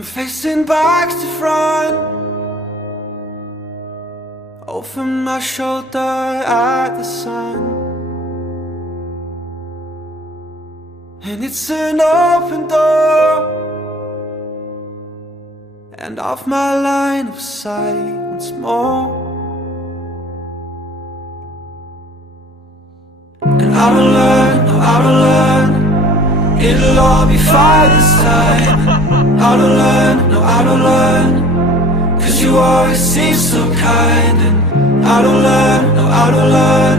I'm facing back to front, over my shoulder at the sun. And it's an open door, and off my line of sight once more. And I don't learn, no I don't learn, it'll all be fine this time. I don't learn, no I don't learn, 'cause you always seem so kind. And I don't learn, no I don't learn,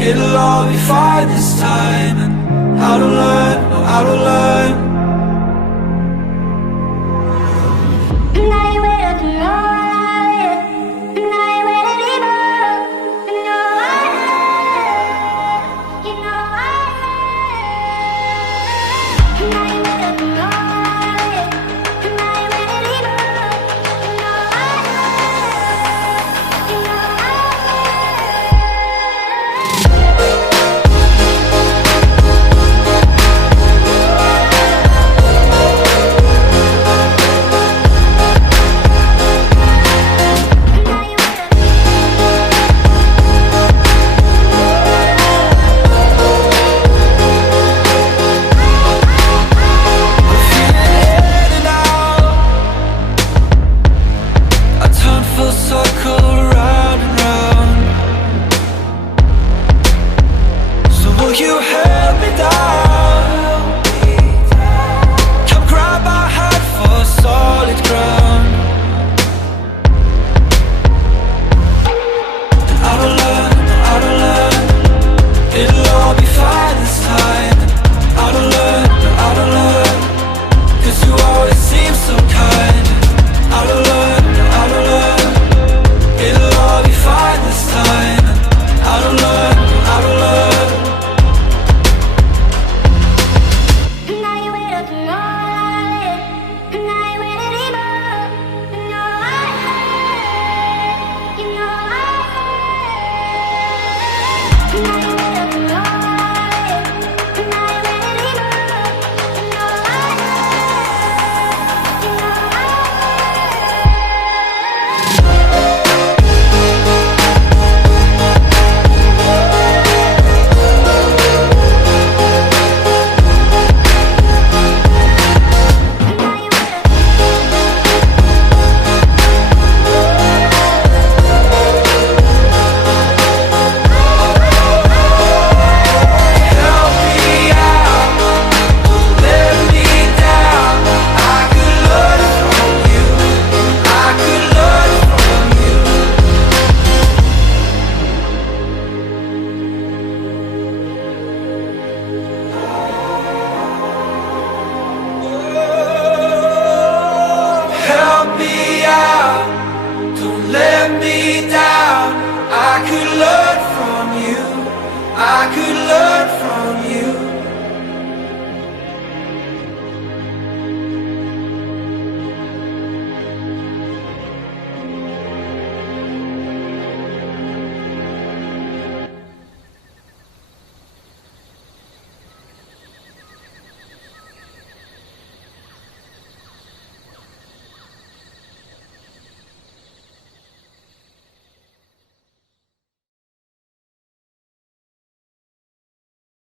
it'll all be fine this time. And I don't learn, no I don't learn. You held me down, come grab my hand for solid ground. And I don't learn, no I don't learn, it'll all be fine this time. And I don't learn, no I don't learn, 'cause you always seem so kind. And I don't learn, no I don't learn, it'll all be fine this time. And I don't learn, no I don't learn. Let me down. I could learn from you. I could learn from